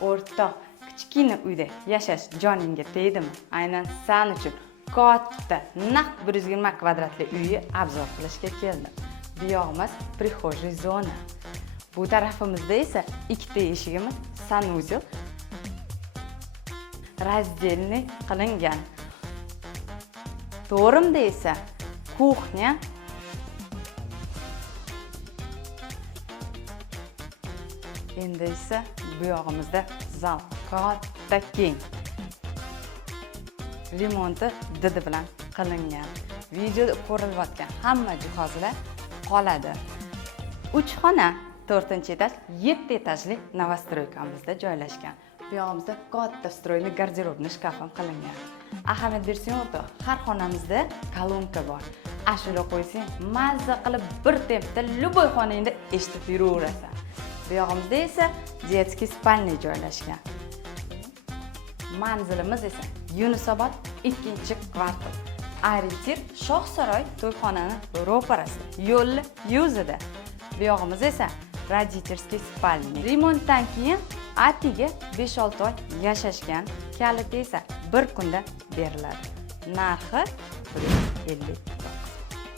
o'rtoq, kichkina uyda yashash joningga tegdimi? Aynan sen uchun katta, naq 120 kvadratli uyni obzor qilishga keldim. Bu yog'imiz prixожий zona. Bu tarafimizda esa ikkita eshigimiz, sanuzel, разделный qilingan. To'rimda esa kuxnya, endi esa bu yog'imizda zal, katta keng. Remonti didi bilan qilingan. Videoda ko'rilayotgan hamma jihozlar qoladi. 3 xona, 4-etaj, 7 etajli novostroykamizda joylashgan. Bu yog'imizda katta stroyli garderobni shkafim qilingan. Ahamiyat bersang o'rtoq, har xonamizda kolonka bor. Ashula qo'ysang, mazza qilib bir tempda любой xonangda eshitib yuraverasan. Bu yog'imizda esa детский spalniy joylashgan. Manzilimiz esa Yunusobod 2-kvartal. Orientir Shohsaroy to'yxonani ro'parasida, yo'lli yuzida. Bu yog'imiz esa родительский spalniy. Remontdan keyin atiga 5-6 oy yashashgan, kaliti esa bir kunda beriladi. Narxi 150